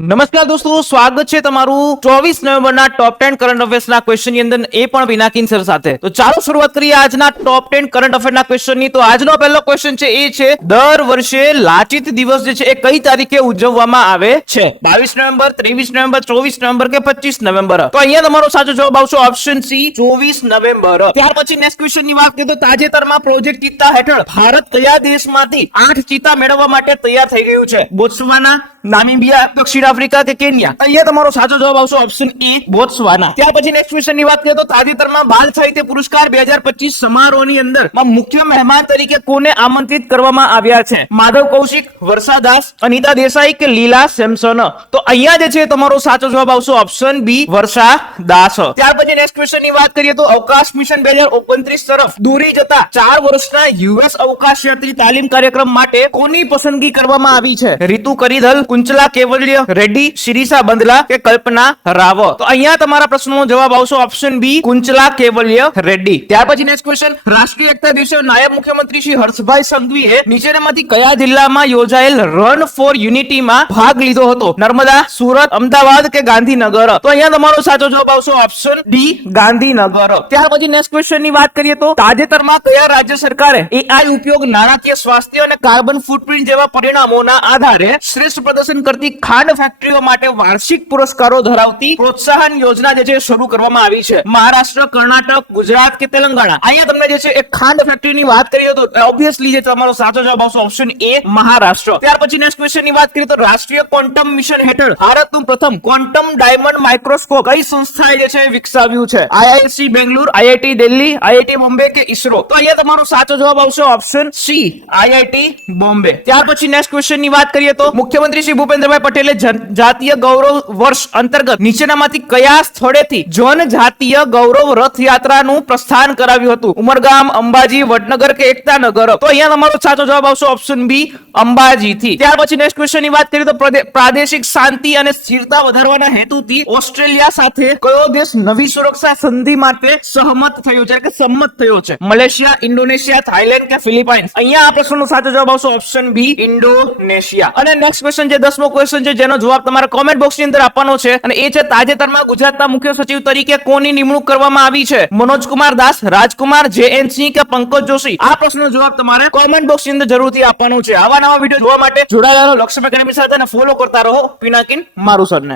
નમસ્કાર દોસ્તો, સ્વાગત છે તમારું 24 નવેમ્બરના ટોપ 10 કરંટ અફેર્સના ક્વેશ્ચનની અંદર, એ પણ પિનાકિન સર સાથે. તો ચાલો શરૂઆત કરીએ આજના ટોપ 10 કરંટ અફેરના ક્વેશ્ચનની. તો આજનો પહેલો ક્વેશ્ચન છે એ છે, દર વર્ષે લાચિત દિવસ જે છે એ કઈ તારીખે ઉજવવામાં આવે છે? 22 નવેમ્બર, 23 નવેમ્બર, 24 નવેમ્બર કે 25 નવેમ્બર? તો અહીંયા તમારો સાચો જવાબ આવશે ઓપ્શન સી, 24 નવેમ્બર. ત્યાર પછી નેક્સ્ટ ક્વેશ્ચનની વાત કરીએ તો તાજેતરમાં પ્રોજેક્ટ ચિત્તા હેઠળ ભારત કયા દેશમાંથી 8 ચિત્તા મેળવવા માટે તૈયાર થઈ ગયું છે? બોત્સવાના, નામીબિયા, દક્ષિણ આફ્રિકા કે કેન્યા? અહીંયા તમારો સાચો જવાબ આવશે ઓપ્શન એ, બોત્સવાના. ત્યાર પછી નેક્સ્ટ ક્વેશ્ચન ની વાત કરીએ તો તાજેતરમાં બાલ સાહિત્ય પુરસ્કાર 2025 સમારોહની અંદર મુખ્ય મહેમાન તરીકે કોને આમંત્રિત કરવામાં આવ્યા છે? માધવ કૌશિક, વર્ષા દાસ, અનિતા દેસાઈ કે લીલા સેમસન? તો અહીંયા જે છે તમારો સાચો જવાબ આવશે ઓપ્શન બી, વર્ષા દાસ. ત્યાર પછી નેક્સ્ટ ક્વેશ્ચન ની વાત કરીએ તો અવકાશ મિશન 2029 તરફ દોરી જતા 4 વર્ષના યુએસ અવકાશ યાત્રી તાલીમ કાર્યક્રમ માટે કોની પસંદગી કરવામાં આવી છે? રીતુ કરીધલ, કુંચલા કેવલ્ય રેડ્ડી, શિરીષા બંદલા કે કલ્પના રાવ? તો અહીંયા તમારા પ્રશ્નનો જવાબ આવશે ઓપ્શન બી, કુંચલા કેવલ્ય રેડ્ડી. ત્યાર પછી નેક્સ્ટ ક્વેશ્ચન, રાષ્ટ્રીય એકતા દિવસે નાયબ મુખ્યમંત્રી શ્રી હર્ષભાઈ સંઘવીએ નીચેનામાંથી કયા જિલ્લામાં યોજાયેલ રન ફોર યુનિટીમાં ભાગ લીધો હતો? નર્મદા, સુરત, અમદાવાદ કે ગાંધીનગર? તો અહીંયા તમારો સાચો જવાબ આવશે ઓપ્શન ડી, ગાંધીનગર. ત્યાર પછી નેક્સ્ટ ક્વેશ્ચન ની વાત કરીએ તો તાજેતરમાં કયા રાજ્ય સરકારે એઆઈ ઉપયોગ, નાણાકીય, સ્વાસ્થ્ય અને કાર્બન ફૂટપ્રિન્ટ જેવા પરિણામોના આધારે શ્રેષ્ઠ પ્રદર્શન કરતી ખાંડ ફેક્ટરીઓ માટે વાર્ષિક પુરસ્કારો ધરાવતી પ્રોત્સાહન યોજના જે છે શરૂ કરવામાં આવી છે? મહારાષ્ટ્ર, કર્ણાટક, ગુજરાત કે તેલંગાણા? અહીંયા તમને જે છે એ ખાંડ ફેક્ટરીની વાત કરીએ તો ઓબ્વિયસલી જે તમારો સાચો જવાબ આવશે ઓપ્શન એ, મહારાષ્ટ્ર. ત્યાર પછી નેક્સ્ટ ક્વેશ્ચન ની વાત કરીએ તો રાષ્ટ્રીય ક્વોન્ટમ મિશન હેઠળ ભારતનું પ્રથમ ક્વોન્ટમ ડાયમંડ માઇક્રોસ્કોપ કઈ સંસ્થાએ જે છે વિકસાવ્યું છે? IIC Bangalore, IIT Delhi, IIT Bombay કે ઈસરો? તો અહીંયા તમારો સાચો જવાબ આવશે ઓપ્શન સી, આઈઆઈટી બોમ્બે. ત્યાર પછી નેક્સ્ટ ક્વેશ્ચન ની વાત કરીએ તો મુખ્યમંત્રી શ્રી ભૂપેન્દ્રભાઈ પટેલે જાતીય ગૌરવ વર્ષ અંતર્ગત નીચેનામાંથી કયા સ્થળેથી જનજાતીય ગૌરવ રથયાત્રાનું પ્રસ્થાન કરાવ્યું હતું? ઉમરગામ, અંબાજી, વડનગર કે એકતાનગર? તો અહીંયા તમારો સાચો જવાબ આવશે ઓપ્શન બી, અંબાજી થી. ત્યાર પછી નેક્સ્ટ ક્વેશ્ચન ની વાત કરીએ તો પ્રાદેશિક શાંતિ અને સ્થિરતા વધારવાના હેતુથી ઓસ્ટ્રેલિયા સાથે કયો દેશ નવી સુરક્ષા સંધિ માટે સંમત થયો છે? મલેશિયા, ઇન્ડોનેશિયા, થાઈલેન્ડ કે ફિલિપાઇન્સ? અહીંયા આ પ્રશ્નનો સાચો જવાબ આવશે ઓપ્શન બી, ઇન્ડોનેશિયા. અને નેક્સ્ટ ક્વેશ્ચન જે 10મો ક્વેશ્ચન છે જેનો જવાબ તમારે કોમેન્ટ બોક્સની અંદર આપવાનો છે, અને એ છે તાજેતરમાં ગુજરાતના મુખ્ય સચિવ તરીકે કોની નિમણૂક કરવામાં આવી છે? મનોજ કુમાર દાસ, રાજકુમાર, JN સિંહ કે પંકજ જોશી? આ પ્રશ્નનો જવાબ તમારે કોમેન્ટ બોક્સની અંદર જરૂરથી આપવાનો છે. આવા નવા વિડીયો જોવા માટે જોડાયેલા રહો લક્ષ્ય એકેડમી સાથે અને ફોલો કરતા રહો પિનાકિન મારું સરને.